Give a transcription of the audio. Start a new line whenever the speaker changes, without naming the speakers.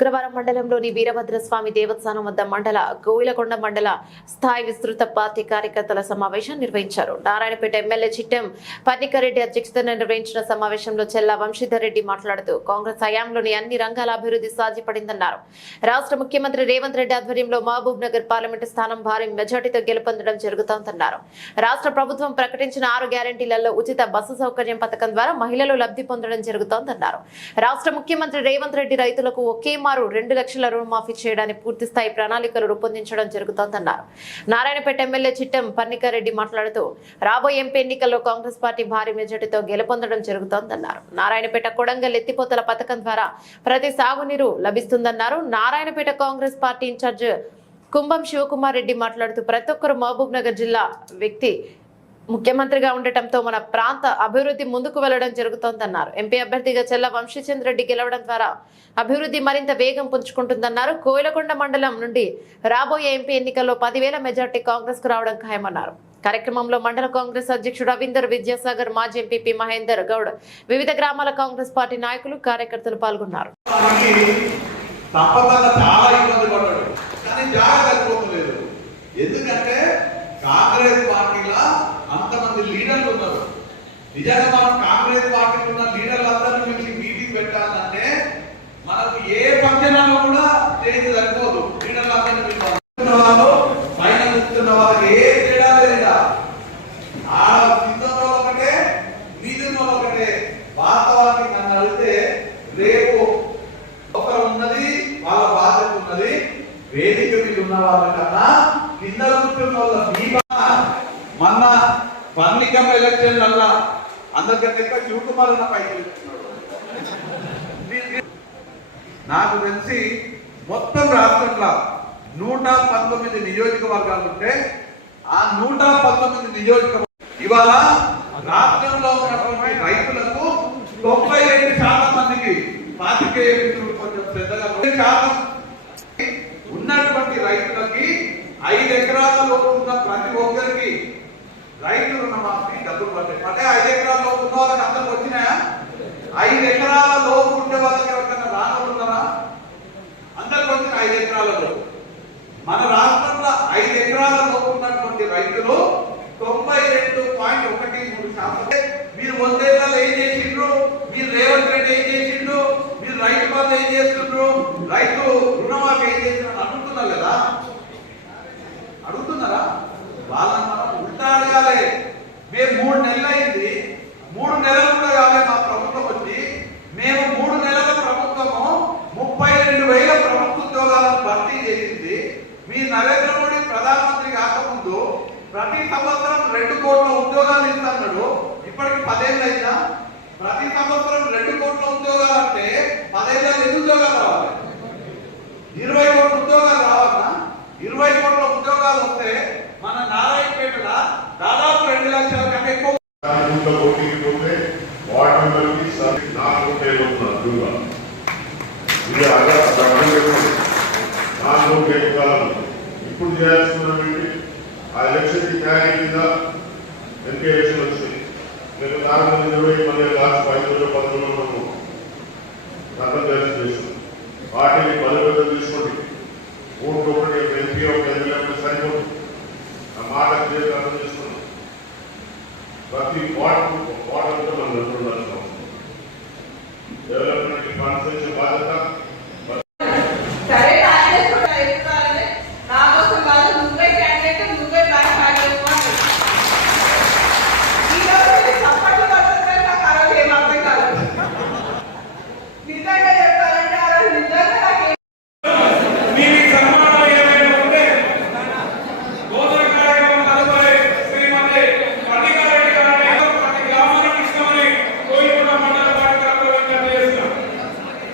శుక్రవారం మండలంలోని వీరభద్రస్వామి దేవస్థానం వద్ద మండల గోయిలకొండ మండల స్థాయి విస్తృత పార్టీ కార్యకర్తల సమావేశం నిర్వహించారు. నారాయణపేట ఎమ్మెల్యే చిట్టెం పన్నికరెడ్డి అధ్యక్షతన నిర్వహించిన సమావేశంలో చెల్లా వంశీధర్ రెడ్డి మాట్లాడుతూ కాంగ్రెస్ హయాంలోని అన్ని రంగాల అభివృద్ధి సాధ్యపడిందన్నారు. రాష్ట్ర ముఖ్యమంత్రి రేవంత్ రెడ్డి ఆధ్వర్యంలో మహబూబ్ నగర్ పార్లమెంటు స్థానం భారీ మెజార్టీతో గెలుపొందడం జరుగుతోందన్నారు. రాష్ట్ర ప్రభుత్వం ప్రకటించిన ఆరు గ్యారంటీలలో ఉచిత బస్సు సౌకర్యం పథకం ద్వారా మహిళలు లబ్ధి పొందడం జరుగుతోందన్నారు. రాష్ట్ర ముఖ్యమంత్రి రేవంత్ రెడ్డి రైతులకు ఒకే సుమారు రెండు లక్షల రుణమాఫీ చేయడానికి పూర్తి స్థాయి ప్రణాళికలు రూపొందించడం జరుగుతోందన్నారు. నారాయణపేట ఎమ్మెల్యే చిట్టం పన్నికారెడ్డి మాట్లాడుతూ రాబోయే ఎంపీ ఎన్నికల్లో కాంగ్రెస్ పార్టీ భారీ మెజార్టీతో గెలుపొందడం జరుగుతోందన్నారు. నారాయణపేట కొడంగల్ ఎత్తిపోతల పథకం ద్వారా ప్రతి సాగునీరు లభిస్తుందన్నారు. Narayanpet Congress party in-charge Kumbham Shivakumar Reddy మాట్లాడుతూ ప్రతి ఒక్కరు మహబూబ్ నగర్ జిల్లా వ్యక్తి ముఖ్యమంత్రిగా ఉండటంతో మన ప్రాంత అభివృద్ధి ముందుకు వెళ్ళడం జరుగుతోందన్నారు. ఎంపీ అభ్యర్థిగా చెల్ల వంశీచంద్ర రెడ్డి గెలవడం ద్వారా అభివృద్ధి మరింత వేగం పుంజుకుంటుందన్నారు. కోయిలకొండ మండలం నుండి రాబోయే ఎంపీ ఎన్నికల్లో పదివేల మెజార్టీ కాంగ్రెస్కు రావడం ఖాయమన్నారు. కార్యక్రమంలో మండల కాంగ్రెస్ అధ్యక్షుడు రవీందర్ విద్యాసాగర్ మాజీ ఎంపీపీ మహేందర్ గౌడ్ వివిధ గ్రామాల కాంగ్రెస్ పార్టీ నాయకులు కార్యకర్తలు పాల్గొన్నారు.
ఎందుకంటే కాంగ్రెస్ పార్టీ నిజంగా మనం కాంగ్రెస్ పార్టీలో ఉన్న లీడర్లు అందరినీ పిలిచి మీటింగ్ పెట్టాలంటే మనకు ఏ ఫంక్షనాల్లో కూడా స్టేజ్ సరిపోదు. లీడర్లు అందరినీ వాళ్ళు పైన చూస్తున్న వాళ్ళకి ఏ తేడా లేదా? ఆ కిందలో ఒకటే మీదిలో ఒకటే. వాస్తవానికి నన్ను అడిగితే రేపు ఒకరు ఉన్నది వాళ్ళ బాధ్యత ఉన్నది వేదిక మీద ఉన్న వాళ్ళకన్నా కింద అందరికంటే ఎక్కువ శివకుమార్ అన్న పైకి నాకు తెలిసి మొత్తం రాష్ట్రంలో నూట పంతొమ్మిది నియోజకవర్గాలు ఉంటే ఆ నూట పంతొమ్మిది నియోజకవర్గం ఇవాళ రాష్ట్రంలో ఉన్నటువంటి రైతులకు తొంభై రెండు శాతం మందికి పాతికేయ మిత్రులు కొంచెం శ్రద్ధగా శాతం ఉన్నటువంటి రైతులకి ఐదు ఎకరాల లోపు ఉన్న ప్రతి ఒక్కరికి రైతు రుణమాఫీ డబ్బులు పడ్డాయి అంటే ఐదు ఎకరాల లోపు ఉన్న వాళ్ళకి అందరికి వచ్చినాయా? ఐదు ఎకరాల లోపు ఉండే వాళ్ళకి ఎవరికైనా రాను ఉన్నారా? అందరికి వచ్చిన ఐదు ఎకరాలలో మన రాష్ట్రంలో ఐదు ఎకరాల లోపు ఉన్నటువంటి రైతులు తొంభై రెండు పాయింట్ ఒకటి మూడు శాతం. మీరు వందేళ్ళలో ఏం చేసిండ్రు? మీరు రేవంత్ రెడ్డి ఏం చేసిండ్రు? మీరు రైతు బంధు ఏం చేస్తుండ్రు? రైతు రుణమాఫీ ఏం చేస్తున్నారు అడుగుతున్నారు కదా. అడుగుతున్నారా? వాళ్ళని మేము మూడు నెలలు అయింది మూడు నెలలు కూడా కాలే మా ప్రభుత్వం వచ్చి. మేము మూడు నెలల ప్రభుత్వము ముప్పై రెండు వేల ప్రభుత్వ ఉద్యోగాలను భర్తీ చేసింది. మీ నరేంద్ర మోడీ ప్రధానమంత్రి కాకముందు ప్రతి సంవత్సరం రెండు కోట్ల ఉద్యోగాలు ఇస్తున్నాడు ఇప్పటికి పదేళ్ళు అయినా ప్రతి సంవత్సరం రెండు కోట్ల ఉద్యోగాలు అంటే పదేళ్ళు ఎన్ని ఉద్యోగాలు రావాలి ఇరవై కోట్ల ఉద్యోగాలు రావాలా ఇరవై కోట్ల ఉద్యోగాలు వస్తే మన నారాయణపేటలో దాదాపు రెండు లక్షల కంటే ఎక్కువ దాంట్లో పోటీకి పోతే వార్డు మెంబర్కి సరి నాకు పేరుతున్నారు అడ్డుగా ఇది అలా ఇప్పుడు చేయాల్సిన ఆ ఎలక్షన్ తయారీ మీద ఎంపీ ఎలక్షన్ వచ్చింది నేను నాలుగు ఇరవై మళ్ళీ లాస్ట్ ఐదు వందల పంతొమ్మిది మనము రద్దు చేస్తున్నాం వాటిని బలోపేతం తీసుకోండి ఓటు ఒకటి ఎంపీ ఒక ఎమ్మెల్యే సరిపోతుంది ఆ మాట అర్థం చేసుకున్నాం ప్రతి వాటర్ వార్డుతో మనం ఉండాల్సిన